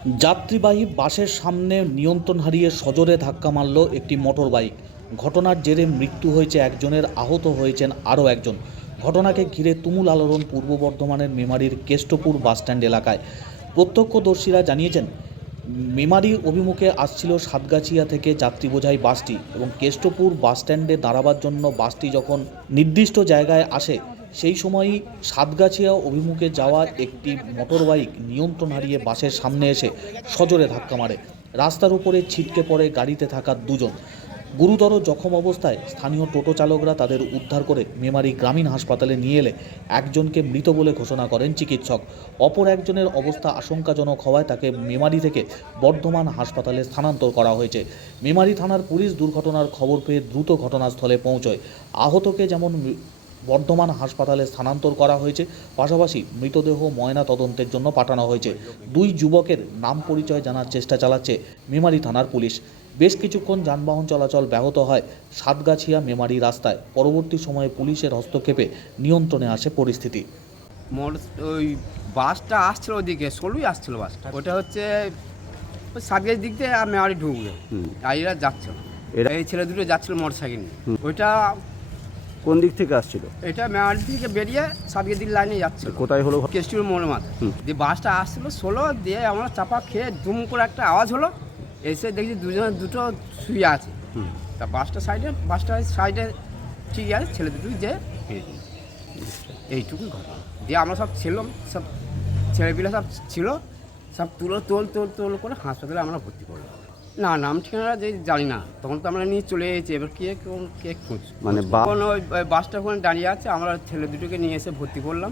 যাত্রীবাহী বাসের সামনে নিয়ন্ত্রণ হারিয়ে সজোরে ধাক্কা মারল একটি মোটর বাইক ঘটনার জেরে মৃত্যু হয়েছে একজনের, আহত হয়েছেন আরও একজন। ঘটনাকে ঘিরে তুমুল আলোড়ন পূর্ব বর্ধমানের মেমারির কেষ্টপুর বাসস্ট্যান্ড এলাকায়। প্রত্যক্ষদর্শীরা জানিয়েছেন মেমারির অভিমুখে আসছিল সাতগাছিয়া থেকে যাত্রী বোঝাই বাসটি এবং কেষ্টপুর বাসস্ট্যান্ডে দাঁড়াবার জন্য বাসটি যখন নির্দিষ্ট জায়গায় আসে সেই সময়ই সাতগাছিয়া অভিমুখে যাওয়া একটি মোটরবাইক নিয়ন্ত্রণ হারিয়ে বাসের সামনে এসে সজোরে ধাক্কা মারে। রাস্তার উপরে ছিটকে পড়ে গাড়িতে থাকা দুজন। গুরুতর জখম অবস্থায় স্থানীয় টোটো চালকরা তাদের উদ্ধার করে মেমারি গ্রামীণ হাসপাতালে নিয়ে এলে। একজনকে মৃত বলে ঘোষণা করেন চিকিৎসক। অপর একজনের অবস্থা আশঙ্কাজনক হওয়ায় তাকে মেমারি থেকে বর্ধমান হাসপাতালে স্থানান্তর করা হয়েছে। মেমারি থানার পুলিশ দুর্ঘটনার খবর পেয়ে দ্রুত ঘটনাস্থলে পৌঁছয়। আহতকে যেমন বর্ধমান হাসপাতালে স্থানান্তর করা হয়েছে। পাশাপাশি মৃতদেহ ময়না তদন্তের জন্য পাঠানো হয়েছে। দুই যুবকের নাম পরিচয় জানার চেষ্টা চালাচ্ছে মেমারি থানার পুলিশ। বেশ কিছুক্ষণ যানবাহন চলাচল ব্যাহত হয় সাতগাছিয়া মেমারি রাস্তায়। পরবর্তী সময়ে পুলিশের হস্তক্ষেপে নিয়ন্ত্রণে আসে পরিস্থিতি। ওই বাসটা আসছিল ওদিকে ষোলোই আসছিল বাসটা। ওটা হচ্ছে ওই সাতগেজ দিক দিয়ে মেমারি ঢুকবে। আর এরা যাচ্ছিল এরা- এই ছেলে দুটো যাচ্ছিল মোটর সাইকেল নিয়ে ওইটা কোন দিক থেকে আসছিল? এটা মেমারি থেকে বেরিয়ে দিক লাইনে যাচ্ছিল। কোথায় হলো? কেস্টির মোড়ের মাথায় হুম। দিয়ে বাসটা আসছিল ষোলো দিয়ে আমরা চাপা খেয়ে দুম করে একটা আওয়াজ হলো। এসে দেখছি দুজনে দুটো শুয়ে আছে। তা বাসটা সাইডে বাসটা সাইডে ঠিক আছে ছেলে দুটো যে এইটুকুই ঘটনা। দিয়ে আমরা সব ছিলাম সব ছেলেপিলে সব ছিল সব তুলো তোল তোল তোল করে হাসপাতালে আমরা ভর্তি করলাম। না নাম ঠিকানা যে জানি না। তখন তো আমরা নিয়ে চলে এসেছি। এবার কে কোন কে খুঁজ? মানে বাসটা ওখানে দাঁড়িয়ে আছে আমরা ছেলে দুটোকে নিয়ে এসে ভর্তি করলাম।